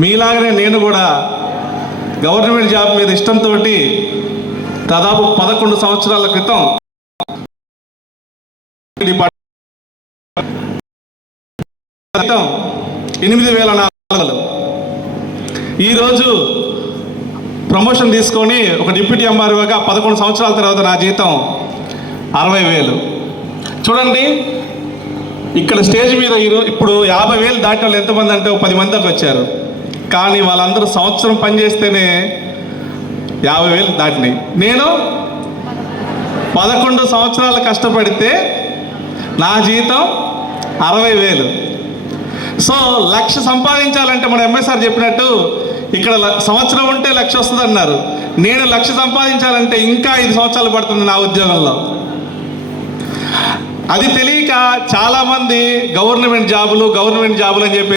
మీలాగనే నేను కూడా government job మీద ఇష్టంతో దాదాపు 11 సంవత్సరాల క్రితం 8,400 ఈరోజు ప్రమోషన్ తీసుకొని ఒక డిప్యూటీ ఎంఆర్ఓగా 11 సంవత్సరాల తర్వాత నా జీతం 60,000. చూడండి, ఇక్కడ స్టేజ్ మీద ఇప్పుడు 50,000 దాటిన వాళ్ళు ఎంతమంది అంటే 10 మంది దాకా వచ్చారు. కానీ వాళ్ళందరూ సంవత్సరం పనిచేస్తేనే 50,000 దాటినాయి. నేను 11 సంవత్సరాలు కష్టపడితే నా జీతం 60,000. సో 1,00,000 సంపాదించాలంటే మన ఎంఎస్ఆర్ చెప్పినట్టు ఇక్కడ సంవత్సరం ఉంటే 1,00,000 వస్తుంది అన్నారు. నేను 1,00,000 సంపాదించాలంటే ఇంకా 5 సంవత్సరాలు పడుతుంది నా ఉద్యోగంలో. అది తెలియక చాలామంది గవర్నమెంట్ జాబులు అని చెప్పి